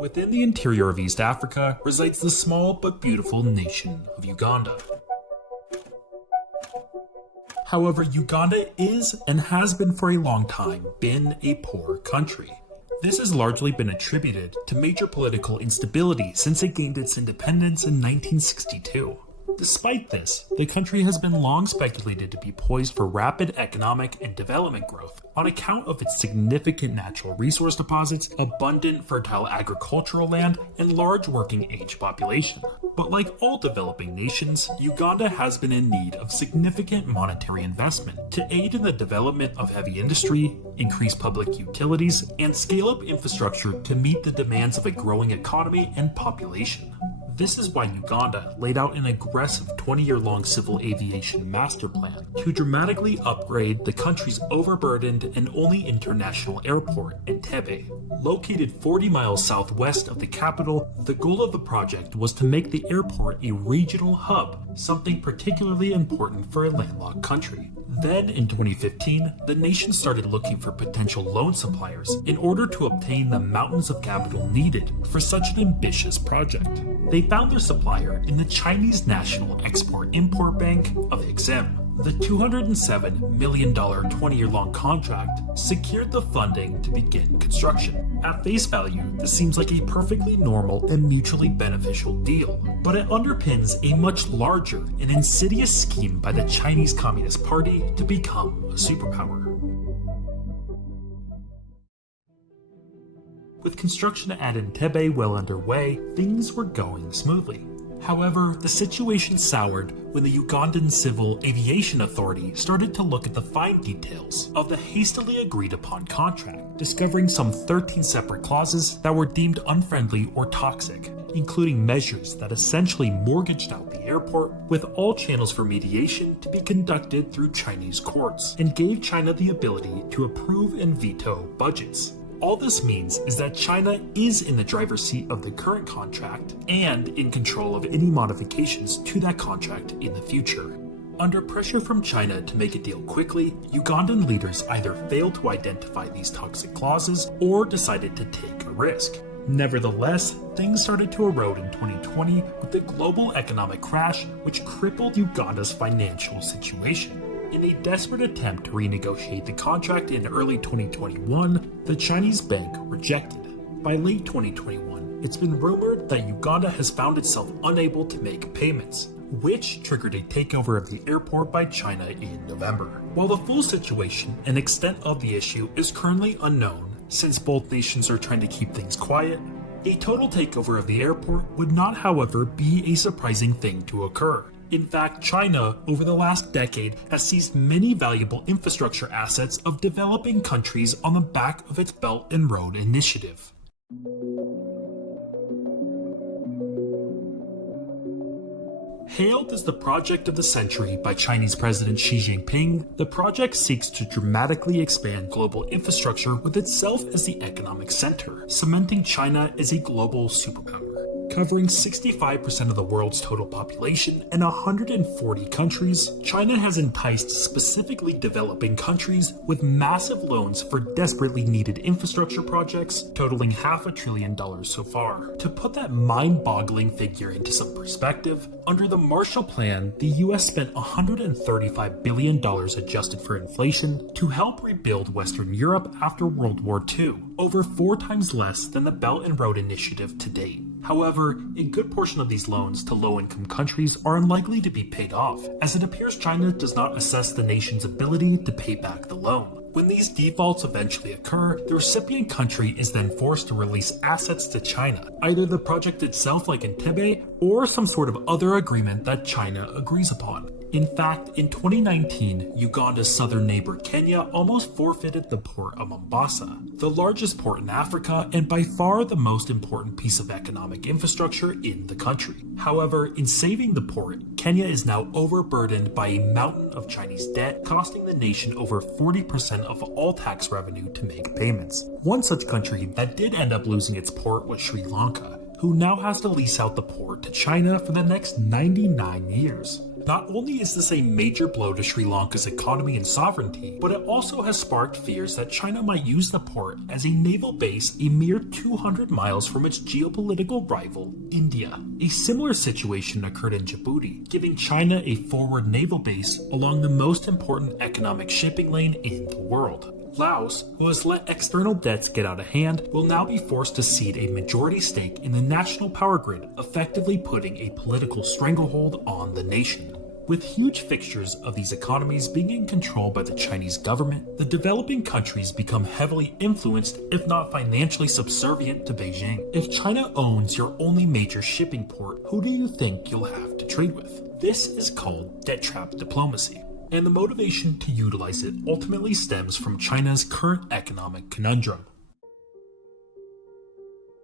Within the interior of East Africa resides the small but beautiful nation of Uganda. However, Uganda is and has been for a long time been a poor country. This has largely been attributed to major political instability since it gained its independence in 1962. Despite this, the country has been long speculated to be poised for rapid economic and development growth on account of its significant natural resource deposits, abundant fertile agricultural land, and large working age population. But like all developing nations, Uganda has been in need of significant monetary investment to aid in the development of heavy industry, increase public utilities, and scale up infrastructure to meet the demands of a growing economy and population. This is why Uganda laid out an aggressive 20-year-long civil aviation master plan to dramatically upgrade the country's overburdened and only international airport, Entebbe. Located 40 miles southwest of the capital, the goal of the project was to make the airport a regional hub, something particularly important for a landlocked country. Then, in 2015, the nation started looking for potential loan suppliers in order to obtain the mountains of capital needed for such an ambitious project. They found their supplier in the Chinese National Export-Import Bank of Exim. The $207 million 20-year-long contract secured the funding to begin construction. At face value, this seems like a perfectly normal and mutually beneficial deal, but it underpins a much larger and insidious scheme by the Chinese Communist Party to become a superpower. With construction at Entebbe well underway, things were going smoothly. However, the situation soured when the Ugandan Civil Aviation Authority started to look at the fine details of the hastily agreed upon contract, discovering some 13 separate clauses that were deemed unfriendly or toxic, including measures that essentially mortgaged out the airport, with all channels for mediation to be conducted through Chinese courts, and gave China the ability to approve and veto budgets. All this means is that China is in the driver's seat of the current contract and in control of any modifications to that contract in the future. Under pressure from China to make a deal quickly, Ugandan leaders either failed to identify these toxic clauses or decided to take a risk. Nevertheless, things started to erode in 2020 with the global economic crash, which crippled Uganda's financial situation. In a desperate attempt to renegotiate the contract in early 2021, the Chinese bank rejected. By late 2021, it's been rumored that Uganda has found itself unable to make payments, which triggered a takeover of the airport by China in November. While the full situation and extent of the issue is currently unknown, since both nations are trying to keep things quiet, a total takeover of the airport would not, however, be a surprising thing to occur. In fact, China, over the last decade, has seized many valuable infrastructure assets of developing countries on the back of its Belt and Road Initiative. Hailed as the project of the century by Chinese President Xi Jinping, the project seeks to dramatically expand global infrastructure with itself as the economic center, cementing China as a global superpower. Covering 65% of the world's total population and 140 countries, China has enticed specifically developing countries with massive loans for desperately needed infrastructure projects, totaling $500 billion so far. To put that mind-boggling figure into some perspective, under the Marshall Plan, the US spent $135 billion adjusted for inflation to help rebuild Western Europe after World War II, over 4 times less than the Belt and Road Initiative to date. However, a good portion of these loans to low-income countries are unlikely to be paid off, as it appears China does not assess the nation's ability to pay back the loan. When these defaults eventually occur, the recipient country is then forced to release assets to China, either the project itself like Entebbe, or some sort of other agreement that China agrees upon. In fact, in 2019, Uganda's southern neighbor Kenya almost forfeited the port of Mombasa, the largest port in Africa and by far the most important piece of economic infrastructure in the country. However, in saving the port, Kenya is now overburdened by a mountain of Chinese debt, costing the nation over 40% of all tax revenue to make payments. One such country that did end up losing its port was Sri Lanka, who now has to lease out the port to China for the next 99 years. Not only is this a major blow to Sri Lanka's economy and sovereignty, but it also has sparked fears that China might use the port as a naval base a mere 200 miles from its geopolitical rival, India. A similar situation occurred in Djibouti, giving China a forward naval base along the most important economic shipping lane in the world. Laos, who has let external debts get out of hand, will now be forced to cede a majority stake in the national power grid, effectively putting a political stranglehold on the nation. With huge fixtures of these economies being in control by the Chinese government, the developing countries become heavily influenced, if not financially subservient, to Beijing. If China owns your only major shipping port, who do you think you'll have to trade with? This is called debt trap diplomacy, and the motivation to utilize it ultimately stems from China's current economic conundrum.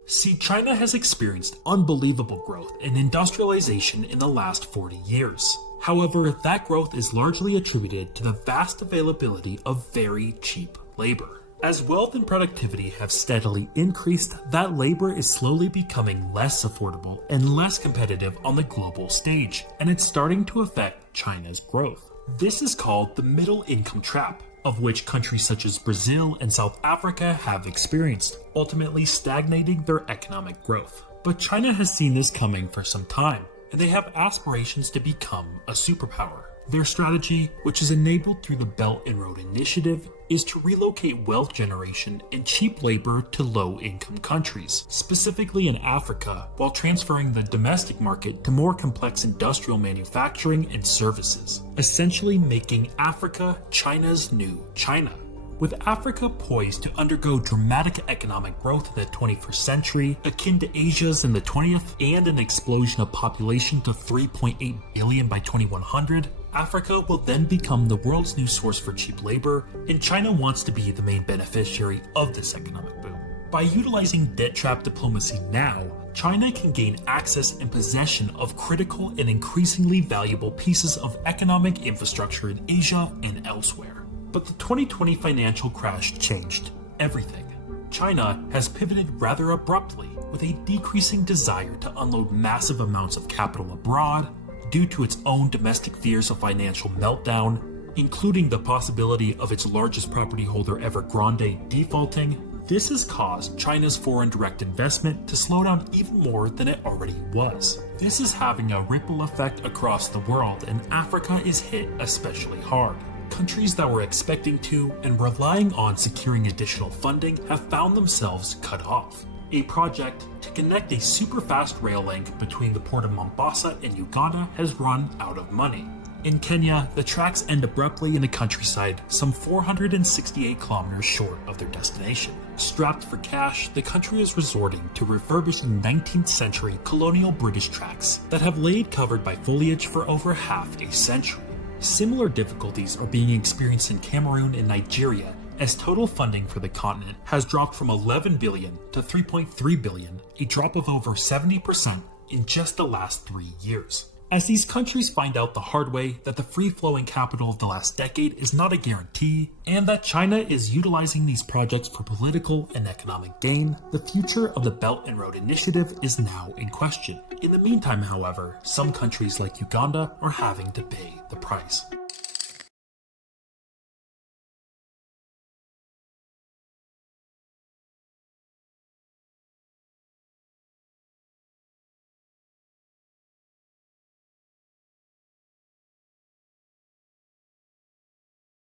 See, China has experienced unbelievable growth and industrialization in the last 40 years. However, that growth is largely attributed to the vast availability of very cheap labor. As wealth and productivity have steadily increased, that labor is slowly becoming less affordable and less competitive on the global stage, and it's starting to affect China's growth. This is called the middle income trap, of which countries such as Brazil and South Africa have experienced, ultimately stagnating their economic growth. But China has seen this coming for some time, and they have aspirations to become a superpower. Their strategy, which is enabled through the Belt and Road Initiative, is to relocate wealth generation and cheap labor to low-income countries, specifically in Africa, while transferring the domestic market to more complex industrial manufacturing and services, essentially making Africa China's new China. With Africa poised to undergo dramatic economic growth in the 21st century, akin to Asia's in the 20th, and an explosion of population to 3.8 billion by 2100, Africa will then become the world's new source for cheap labor, and China wants to be the main beneficiary of this economic boom. By utilizing debt trap diplomacy now, China can gain access and possession of critical and increasingly valuable pieces of economic infrastructure in Asia and elsewhere. But the 2020 financial crash changed everything. China has pivoted rather abruptly, with a decreasing desire to unload massive amounts of capital abroad due to its own domestic fears of financial meltdown, including the possibility of its largest property holder Evergrande defaulting. This has caused China's foreign direct investment to slow down even more than it already was. This is having a ripple effect across the world, and Africa is hit especially hard. Countries that were expecting to and relying on securing additional funding have found themselves cut off. A project to connect a super fast rail link between the port of Mombasa and Uganda has run out of money. In Kenya, the tracks end abruptly in the countryside, some 468 kilometers short of their destination. Strapped for cash, the country is resorting to refurbishing 19th century colonial British tracks that have laid covered by foliage for over half a century. Similar difficulties are being experienced in Cameroon and Nigeria, as total funding for the continent has dropped from 11 billion to 3.3 billion, a drop of over 70% in just the last 3 years. As these countries find out the hard way that the free-flowing capital of the last decade is not a guarantee, and that China is utilizing these projects for political and economic gain, the future of the Belt and Road Initiative is now in question. In the meantime, however, some countries like Uganda are having to pay the price.